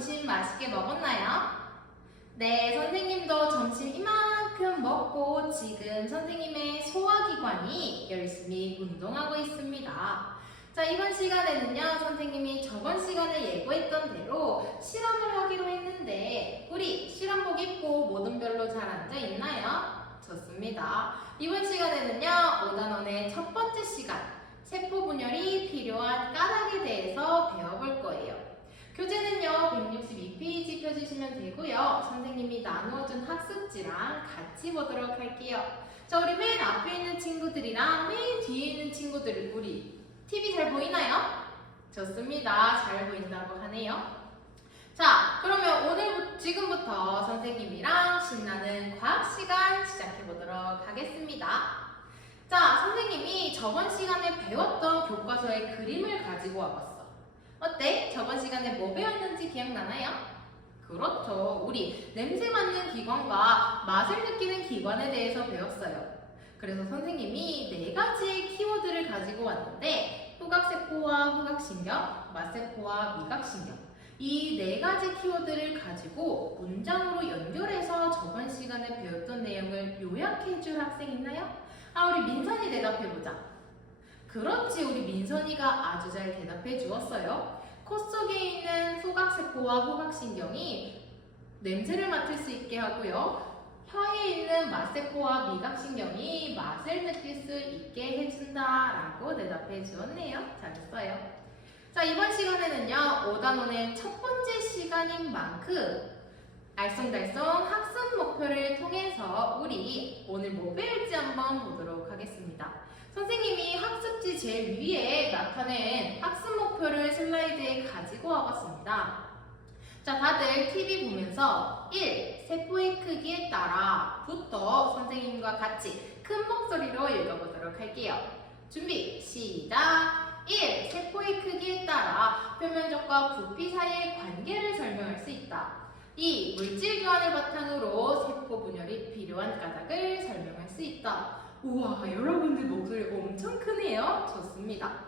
점심 맛있게 먹었나요? 네, 선생님도 점심 이만큼 먹고 지금 선생님의 소화기관이 열심히 운동하고 있습니다. 자, 이번 시간에는요, 선생님이 저번 시간에 예고했던 대로 실험을 하기로 했는데 우리 실험복 입고 모든 별로 잘 앉아 있나요? 좋습니다. 이번 시간에는요, 5단원의 첫 번째 시간, 세포 분열이 필요한 까닭에 대해서 배워볼 거예요. 교재는요, 162페이지 펴주시면 되고요. 선생님이 나누어준 학습지랑 같이 보도록 할게요. 자, 우리 맨 앞에 있는 친구들이랑 맨 뒤에 있는 친구들, 우리 TV 잘 보이나요? 좋습니다. 잘 보인다고 하네요. 자, 그러면 지금부터 선생님이랑 신나는 과학 시간 시작해 보도록 하겠습니다. 자, 선생님이 저번 시간에 배웠던 교과서의 그림을 가지고 와봤어. 어때? 저번 시간에 뭐 배웠는지 기억나나요? 그렇죠. 우리 냄새 맡는 기관과 맛을 느끼는 기관에 대해서 배웠어요. 그래서 선생님이 4가지의 키워드를 가지고 왔는데 후각세포와 후각신경, 맛세포와 미각신경 이 4가지 키워드를 가지고 문장으로 연결해서 저번 시간에 배웠던 내용을 요약해 줄 학생 있나요? 우리 민선이 대답해보자. 그렇지, 우리 민선이가 아주 잘 대답해 주었어요. 코 속에 있는 후각세포와 후각신경이 냄새를 맡을 수 있게 하고요. 혀에 있는 맛세포와 미각신경이 맛을 느낄 수 있게 해준다라고 대답해 주었네요. 잘했어요. 자, 이번 시간에는요, 5단원의 첫 번째 시간인 만큼 알쏭달쏭 학습 목표를 통해서 우리 오늘 뭐 배울지 한번 보도록 하겠습니다. 선생님이 학습지 제일 위에 나타낸 학습 목표를 슬라이드에 가지고 와봤습니다. 자, 다들 TV 보면서 1. 세포의 크기에 따라 부터 선생님과 같이 큰 목소리로 읽어보도록 할게요. 준비, 시작! 1. 세포의 크기에 따라 표면적과 부피 사이의 관계를 설명할 수 있다. 2. 물질 교환을 바탕으로 세포 분열이 필요한 까닭을 설명할 수 있다. 우와, 여러분들 목소리 엄청 크네요. 좋습니다.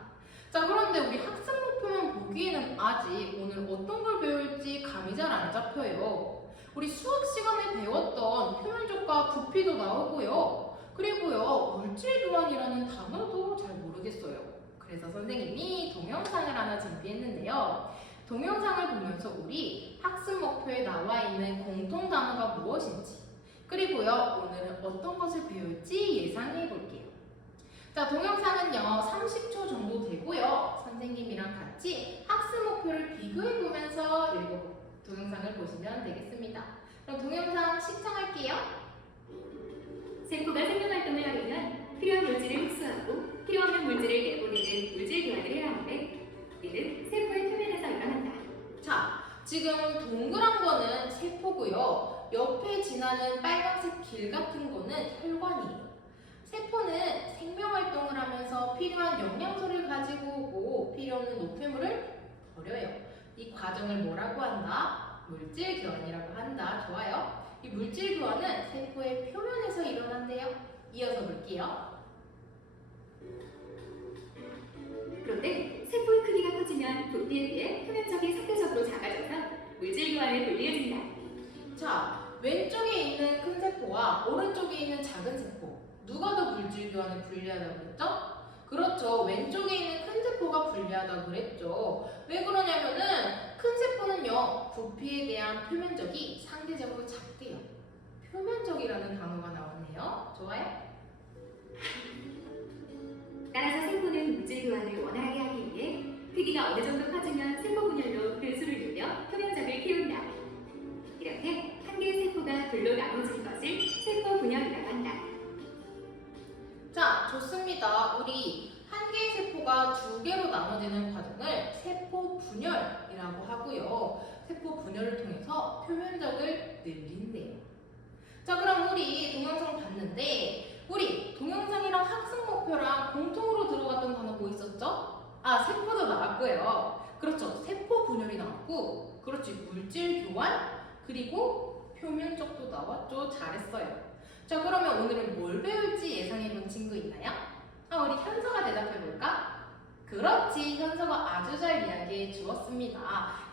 자, 그런데 우리 학습 목표만 보기에는 아직 오늘 어떤 걸 배울지 감이 잘 안 잡혀요. 우리 수학 시간에 배웠던 표면적과 부피도 나오고요. 그리고요, 물질 교환이라는 단어도 잘 모르겠어요. 그래서 선생님이 동영상을 하나 준비했는데요. 동영상을 보면서 우리 학습 목표에 나와 있는 공통 단어가 무엇인지, 그리고요, 오늘은 어떤 것을 배울지 예상해 볼게요. 자, 동영상은요, 30초 정도 되고요. 선생님이랑 같이 학습 목표를 비교해 보면서 동영상을 보시면 되겠습니다. 그럼 동영상 시청할게요. 세포가 생명활동을 하려면 필요한 물질을 흡수하고 필요 없는 물질을 내보내는 물질 교환을 해야 하는데 이는 세포의 표면에서 일어난다. 자, 지금 동그란 거는 세포고요. 옆에 지나는 빨간색 길 같은 거는 혈관이에요. 세포는 생명활동을 하면서 필요한 영양소를 가지고 오고 필요 없는 노폐물을 버려요. 이 과정을 뭐라고 한다? 물질 교환이라고 한다. 좋아요. 이 물질 교환은 세포의 표면에서 일어난대요. 이어서 볼게요. 그런데 세포의 크기가 커지면 부피에 비해 표면적이 상대적으로 작아져서 물질 교환을 불리해진다. 자, 왼쪽에 있는 큰 세포와 오른쪽에 있는 작은 세포, 누가 더 물질 교환을 불리하다고 그랬죠? 그렇죠. 왼쪽에 있는 큰 세포가 불리하다고 그랬죠. 왜 그러냐면은 큰 세포는요, 부피에 대한 표면적이 상대적으로 작대요. 표면적이라는 단어가 나왔네요. 좋아요? 따라서 세포는 물질 교환을 원활하게 하기 위해 크기가 어느 정도 커지면 세포 분열로 그 수를 늘려 표면적을 키운다. 이렇게 한 개의 세포가 둘로 나눠진 것을 세포 분열이라고 한다. 자, 좋습니다. 우리 한 개의 세포가 2개로 나눠지는 과정을 세포 분열이라고 하고요. 세포 분열을 통해서 표면적을 늘린대요. 자, 그럼 우리 동영상 봤는데 우리 동영상이랑 학습 목표랑 공통으로 들어갔던 단어 뭐 있었죠? 세포도 나왔고요. 그렇죠. 세포 분열이 나왔고, 그렇지. 물질 교환, 그리고 표면적도 나왔죠. 잘했어요. 자, 그러면 오늘은 뭘 배울지 예상해본 친구 있나요? 우리 현서가 대답해볼까? 그렇지, 현서가 아주 잘 이야기해 주었습니다.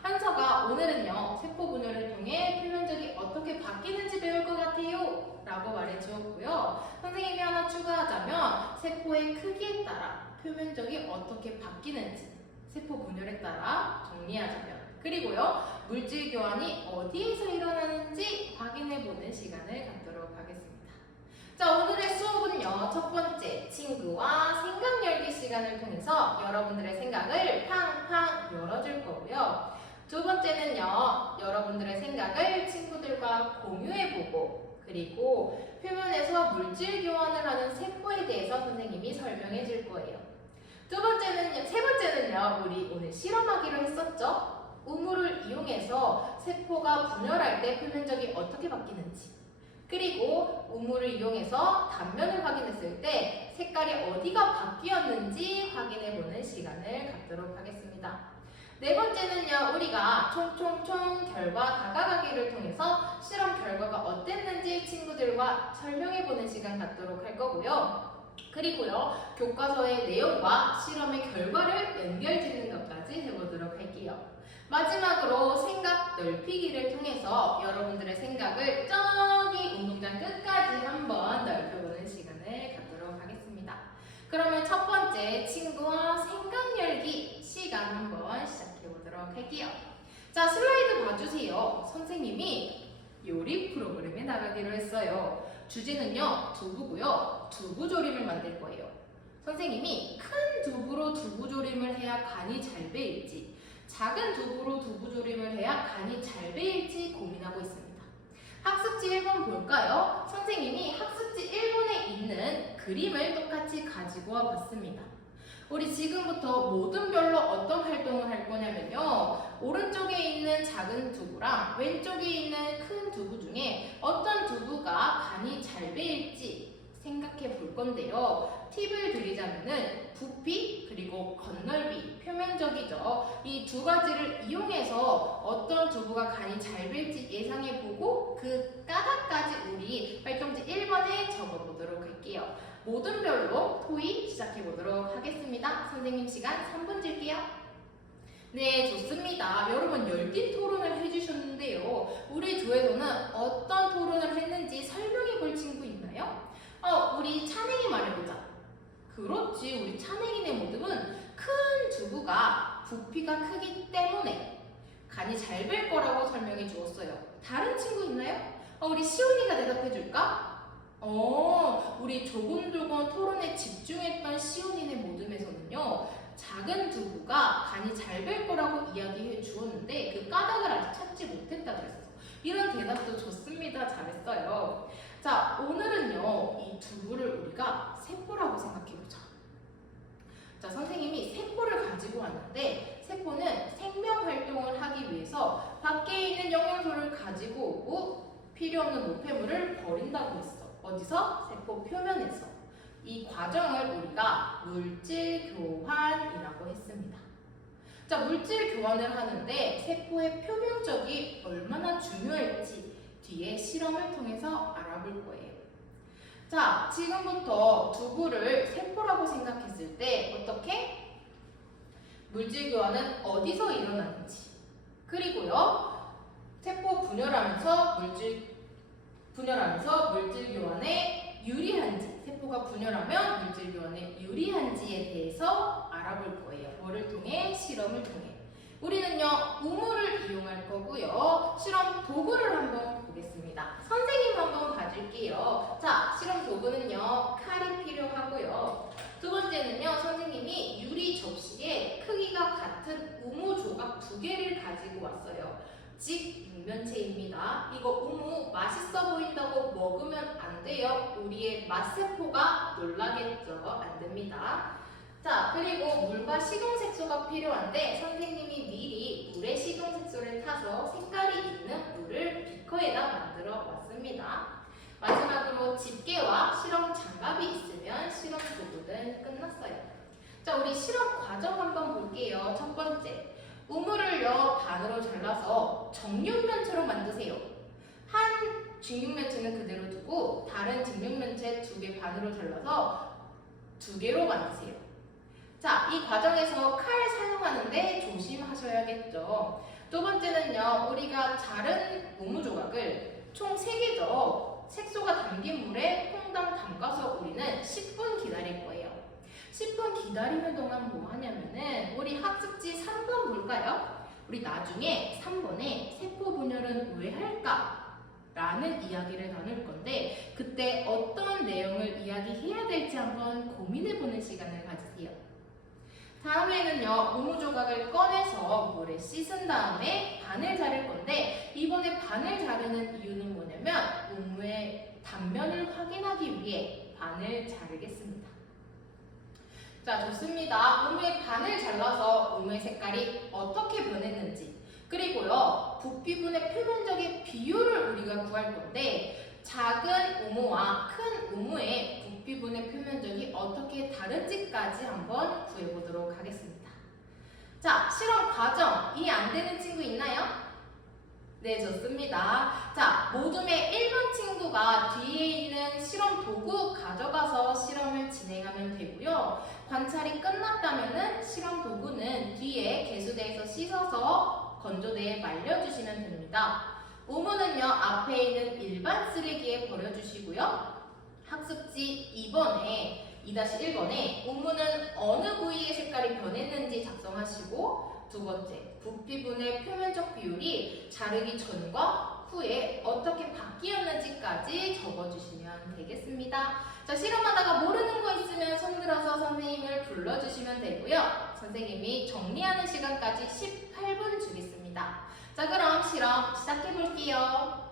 현서가 오늘은요, 세포 분열을 통해 표면적이 어떻게 바뀌는지 배울 것 같아요 라고 말해 주었고요. 선생님이 하나 추가하자면 세포의 크기에 따라 표면적이 어떻게 바뀌는지 세포 분열에 따라 정리하자면, 그리고요, 물질 교환이 어디에서 일어나는지 확인해 보는 시간을 갖도록 하겠습니다. 자, 오늘의 수업은요, 첫 번째 친구와 생각 열기 시간을 통해서 여러분들의 생각을 팡팡 열어줄 거고요. 두 번째는요, 여러분들의 생각을 친구들과 공유해보고, 그리고 표면에서 물질 교환을 하는 세포에 대해서 선생님이 설명해 줄 거예요. 세 번째는요, 우리 오늘 실험하기로 했었죠? 우물을 이용해서 세포가 분열할 때 표면적이 어떻게 바뀌는지, 그리고 우물을 이용해서 단면을 확인했을 때 색깔이 어디가 바뀌었는지 확인해보는 시간을 갖도록 하겠습니다. 네 번째는요, 우리가 총총총 결과 다가가기를 통해서 실험 결과가 어땠는지 친구들과 설명해보는 시간 갖도록 할 거고요. 그리고요, 교과서의 내용과 실험의 결과를 연결짓는 것까지 해보도록 할게요. 마지막으로 생각 넓히기를 통해서 여러분들의 생각을 저기 운동장 끝까지 한번 넓혀보는 시간을 갖도록 하겠습니다. 그러면 첫 번째 친구와 생각 열기 시간 한번 시작해보도록 할게요. 자, 슬라이드 봐주세요. 선생님이 요리 프로그램에 나가기로 했어요. 주제는요, 두부고요. 두부조림을 만들 거예요. 선생님이 큰 두부로 두부조림을 해야 간이 잘 배일지, 작은 두부로 두부조림을 해야 간이 잘 배일지 고민하고 있습니다. 학습지 1번 볼까요? 선생님이 학습지 1번에 있는 그림을 똑같이 가지고 와봤습니다. 우리 지금부터 모든 별로 어떤 활동을 할 거냐면요, 오른쪽에 있는 작은 두부랑 왼쪽에 있는 큰 두부 중에 어떤 두부가 간이 잘 배일지 생각해 볼 건데요. 팁을 드리자면은 부피 그리고 겉넓이, 표면적이죠. 이 두 가지를 이용해서 어떤 두부가 간이 잘 배일지 예상해 보고 그 까닭까지 우리 활동지 1번에 적어보도록 할게요. 모든 별로 토의 시작해 보도록 하겠습니다. 선생님 시간 3분 줄게요. 네, 좋습니다. 여러분 열띤 토론을 해주셨는데요. 우리 조에서는 어떤 토론을 했는지 설명해 볼 친구 있나요? 우리 찬행이 말해보자. 그렇지, 우리 찬행이네 모듬은 큰 두부가 부피가 크기 때문에 간이 잘 벨 거라고 설명해 주었어요. 다른 친구 있나요? 우리 시온이가 대답해 줄까? 우리 조곤조곤 토론에 집중했던 시온이네 모듬에서는요, 작은 두부가 간이 잘 벨 거라고 이야기해 주었는데 그 까닭을 아직 찾지 못했다 그랬어. 이런 대답도 좋습니다. 잘했어요. 자, 오늘은요, 이 두부를 우리가 세포라고 생각해보자. 자, 선생님이 세포를 가지고 왔는데 세포는 생명 활동을 하기 위해서 밖에 있는 영양소를 가지고 오고 필요 없는 노폐물을 버린다고 했어. 어디서? 세포 표면에서. 이 과정을 우리가 물질 교환이라고 했습니다. 자, 물질 교환을 하는데 세포의 표면적이 얼마나 중요할지 뒤에 실험을 통해서 알아볼 거예요. 자, 지금부터 두부를 세포라고 생각했을 때 어떻게? 물질 교환은 어디서 일어나는지, 그리고요, 세포 분열하면서 물질 교환에 유리한지, 세포가 분열하면 물질 교환에 유리한지에 대해서 알아볼 거예요. 뭐를 통해? 실험을 통해. 우리는요, 우물을 이용할 거고요. 실험 도구를 한번 보겠습니다. 선생님 한번 봐줄게요. 자, 실험 도구는요, 칼이 필요하고요. 두 번째는요, 선생님이 유리 접시에 크기가 같은 우무 조각 2개를 가지고 왔어요. 즉, 육면체입니다. 이거 우무 맛있어 보인다고 먹으면 안 돼요. 우리의 맛세포가 놀라겠죠. 안 됩니다. 자, 그리고 물과 식용색소가 필요한데 선생님이 미리 물에 식용색소를 타서 색깔이 있는 물을 비커에다 만들어 왔습니다. 마지막으로 집게와 실험 장갑이 있으면 실험 도구는 끝났어요. 자, 우리 실험 과정 한번 볼게요. 첫 번째, 우물을요 반으로 잘라서 정육면체로 만드세요. 한 직육면체는 그대로 두고 다른 직육면체 2개 반으로 잘라서 2개로 만드세요. 자, 이 과정에서 칼 사용하는데 조심하셔야겠죠. 두 번째는요, 우리가 자른 고무 조각을 총 3개죠. 색소가 담긴 물에 퐁당 담가서 우리는 10분 기다릴 거예요. 10분 기다리는 동안 뭐 하냐면은 우리 학습지 3번 볼까요? 우리 나중에 3번에 세포 분열은 왜 할까? 라는 이야기를 나눌 건데 그때 어떤 내용을 이야기해야 될지 한번 고민해보는 시간을 가지세요. 다음에는요, 고무 조각을 꺼내서 물에 씻은 다음에 반을 자를 건데 이번에 반을 자르는 이유는 뭐냐면 우무의 단면을 확인하기 위해 반을 자르겠습니다. 자, 좋습니다. 우무의 반을 잘라서 우무의 색깔이 어떻게 변했는지 그리고요, 부피분의 표면적인 비율을 우리가 구할 건데 작은 우무와 큰 우무의 부피분의 표면적이 어떻게 다른지까지 한번 구해보도록 하겠습니다. 자, 실험 과정 이해 안 되는 친구 있나요? 네, 좋습니다. 자, 모둠의 1번 친구가 뒤에 있는 실험 도구 가져가서 실험을 진행하면 되고요. 관찰이 끝났다면은 실험 도구는 뒤에 개수대에서 씻어서 건조대에 말려주시면 됩니다. 우무는요, 앞에 있는 일반 쓰레기에 버려주시고요. 학습지 2번에 2-1번에 우무는 어느 부위의 색깔이 변했는지 작성하시고 두 번째, 부피분의 표면적 비율이 자르기 전과 후에 어떻게 바뀌었는지까지 적어주시면 되겠습니다. 자, 실험하다가 모르는 거 있으면 손들어서 선생님을 불러주시면 되고요. 선생님이 정리하는 시간까지 18분 주겠습니다. 자, 그럼 실험 시작해볼게요.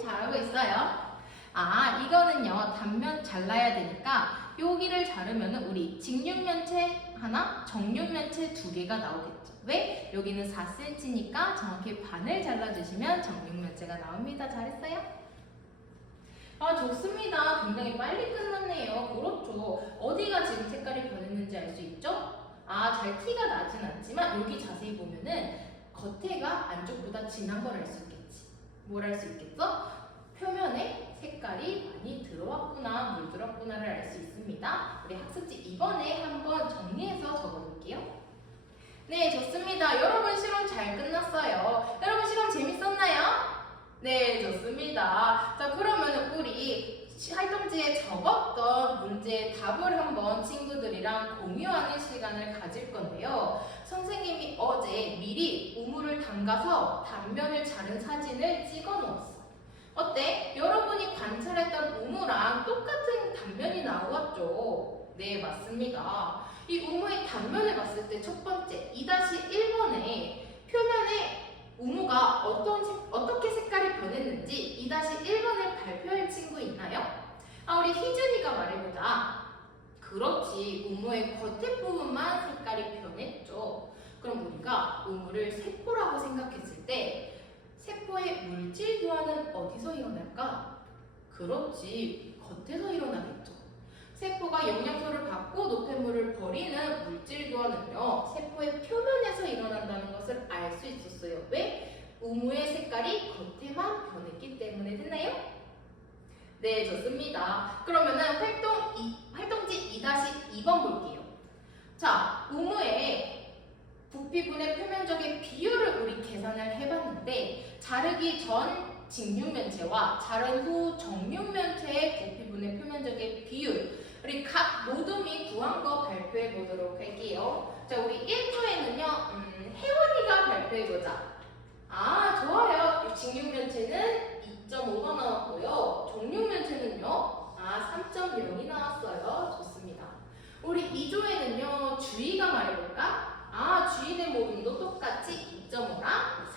잘하고 있어요. 아, 이거는요, 단면 잘라야 되니까 여기를 자르면 우리 직육면체 하나, 정육면체 2개가 나오겠죠. 왜? 여기는 4cm니까 정확히 반을 잘라주시면 정육면체가 나옵니다. 잘했어요? 아, 좋습니다. 굉장히 빨리 끝났네요. 그렇죠. 어디가 지금 색깔이 변했는지 알 수 있죠? 아, 잘 티가 나진 않지만 여기 자세히 보면은 겉에가 안쪽보다 진한 걸 알 수 있겠지. 뭘 알 수 있겠어? 표면에 색깔이 많이 들어왔구나, 물들었구나를 알 수 있습니다. 우리 학습지 2번에 한번 정리해서 적어볼게요. 네, 좋습니다. 여러분 실험 잘 끝났어요. 여러분 실험 재밌었나요? 네, 좋습니다. 자, 그러면 우리 활동지에 적었던 문제의 답을 한번 친구들이랑 공유하는 시간을 가질 건데요. 선생님이 어제 미리 우무를 담가서 단면을 자른 사진을 찍어 놓았어. 어때? 여러분이 관찰했던 우무랑 똑같은 단면이 나왔죠? 네, 맞습니다. 이 우무의 단면을 봤을 때 첫 번째 2-1번에 표면에 우무가 어떻게 색깔이 변했는지 2-1번을 발표할 친구 있나요? 아, 우리 희준이가 말해보자. 그렇지, 우무의 겉에 부분만 색깔이 변했죠. 그럼 우리가 우무를 세포라고 생각했을 때 세포의 물질 교환은 어디서 일어날까? 그렇지, 겉에서 일어나겠죠. 세포가 영양소를 받고 노폐물을 버리는 물질 교환은요, 세포의 표면에서 일어난다는 것을 알 수 있었어요. 왜? 우무의 색깔이 겉에만 변했기 때문에. 됐나요? 네, 좋습니다. 그러면은 활동지 2-2번 볼게요. 자, 우무의 부피분의 표면적인 비율을 우리 계산을 해봤는데 자르기 전 직육면체와 자른 후 정육면체의 부피분의 표면적인 비율 우리 각 모둠이 구한 거 발표해 보도록 할게요. 자, 우리 1조에는요 혜원이가 발표해보자. 아, 좋아요. 직육면체는 2.5가 나왔고요. 정육면체는요 3.0이 나왔어요. 좋습니다. 우리 2조에는요 주희가 말해볼까? 아, 주인의 모둠도 똑같이 2.5랑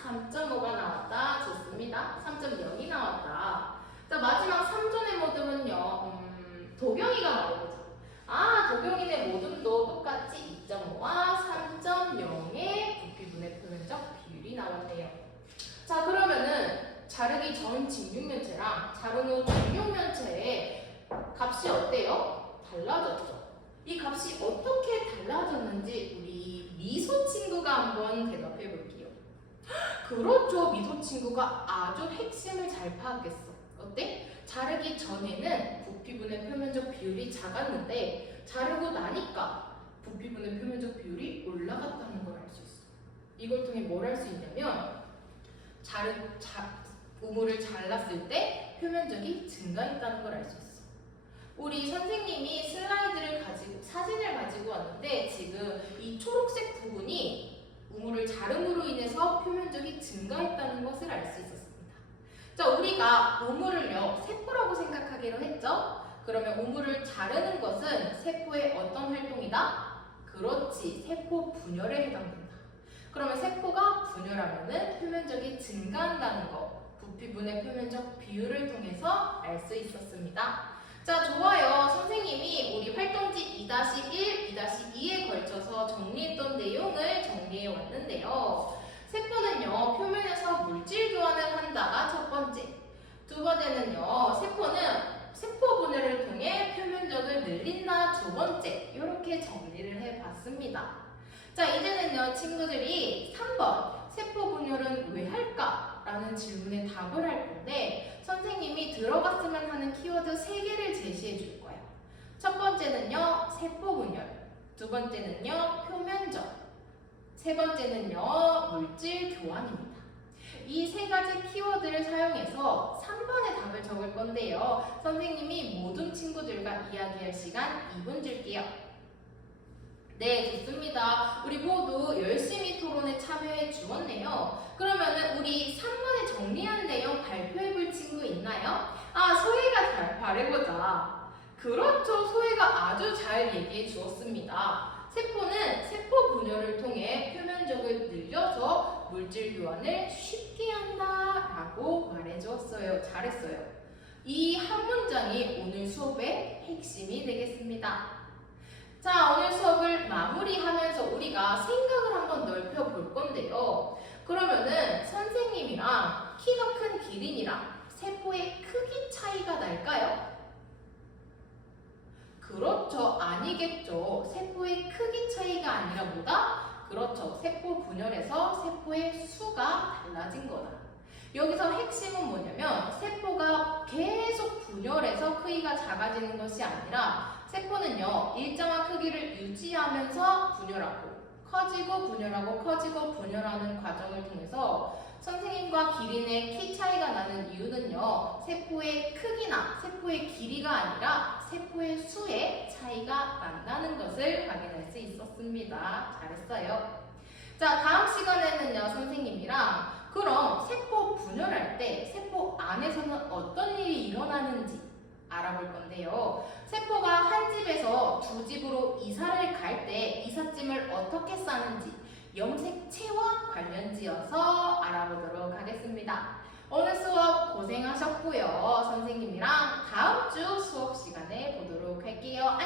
3.5가 나왔다. 좋습니다. 3.0이 나왔다. 자, 마지막 3존의 모둠은요 도경이가 말해보자. 아, 도경이네 모둠도 똑같이 2.5와 3.0의 부피분의 표면적 비율이 나왔네요. 자, 그러면은 자르기 전 직육면체랑 자른 후 정육면체의 값이 어때요? 달라졌죠. 이 값이 어떻게 달라졌는지 우리 미소 친구가 한번 대답해 볼게요. 그렇죠. 미소 친구가 아주 핵심을 잘 파악했어. 어때? 자르기 전에는 부피분의 표면적 비율이 작았는데 자르고 나니까 부피분의 표면적 비율이 올라갔다는 걸 알 수 있어. 이걸 통해 뭘 할 수 있냐면 우물을 잘랐을 때 표면적이 증가했다는 걸 알 수 있어. 우리 선생님이 사진을 가지고 왔는데 지금 이 초록색 부분이 우물을 자름으로 인해서 표면적이 증가했다는 것을 알 수 있었습니다. 자, 우리가 우물을요 세포라고 생각하기로 했죠? 그러면 우물을 자르는 것은 세포의 어떤 활동이다? 그렇지, 세포 분열에 해당된다. 그러면 세포가 분열하면은 표면적이 증가한다는 거, 부피분의 표면적 비율을 통해서 알 수 있었습니다. 자, 좋아요. 선생님이 우리 활동지 2-1, 2-2에 걸쳐서 정리했던 내용을 정리해 왔는데요. 세포는요, 표면에서 물질 교환을 한다가 첫 번째. 두 번째는요, 세포는 세포 분열을 통해 표면적을 늘린다 두 번째. 이렇게 정리를 해 봤습니다. 자, 이제는요, 친구들이 3번. 세포 분열은 왜 할까? 라는 질문에 답을 할 건데 선생님이 들어갔으면 하는 키워드 3개를 제시해 줄 거예요. 첫 번째는요, 세포 분열. 두 번째는요, 표면적. 세 번째는요, 물질 교환입니다. 이 3가지 키워드를 사용해서 3번의 답을 적을 건데요. 선생님이 모든 친구들과 이야기할 시간 2분 줄게요. 네, 좋습니다. 우리 모두 열심히 토론에 참여해 주었네요. 그러면은 우리 3번에 정리한 내용 발표해 볼 친구 있나요? 아, 소희가 말해보자. 그렇죠. 소희가 아주 잘 얘기해 주었습니다. 세포는 세포 분열을 통해 표면적을 늘려서 물질 교환을 쉽게 한다라고 말해 주었어요. 잘했어요. 이 한 문장이 오늘 수업의 핵심이 되겠습니다. 자, 오늘 수업을 마무리하면서 우리가 생각을 한번 넓혀 볼 건데요. 그러면은 선생님이랑 키가 큰 기린이랑 세포의 크기 차이가 날까요? 그렇죠. 아니겠죠. 세포의 크기 차이가 아니라 뭐다? 그렇죠. 세포 분열에서 세포의 수가 달라진 거다. 여기서 핵심은 뭐냐면 세포가 계속 분열해서 크기가 작아지는 것이 아니라 세포는요, 일정한 크기를 유지하면서 분열하고 커지고 분열하고 커지고 분열하는 과정을 통해서 선생님과 기린의 키 차이가 나는 이유는요, 세포의 크기나 세포의 길이가 아니라 세포의 수의 차이가 난다는 것을 확인할 수 있었습니다. 잘했어요. 자, 다음 시간에는요, 선생님이랑 그럼 세포 분열할 때 세포 안에서는 어떤 일이 일어나는지 알아볼 건데요. 세포가 한 집에서 두 집으로 이사를 갈 때 이삿짐을 어떻게 싸는지 염색체와 관련지어서 알아보도록 하겠습니다. 오늘 수업 고생하셨고요. 선생님이랑 다음 주 수업 시간에 보도록 할게요.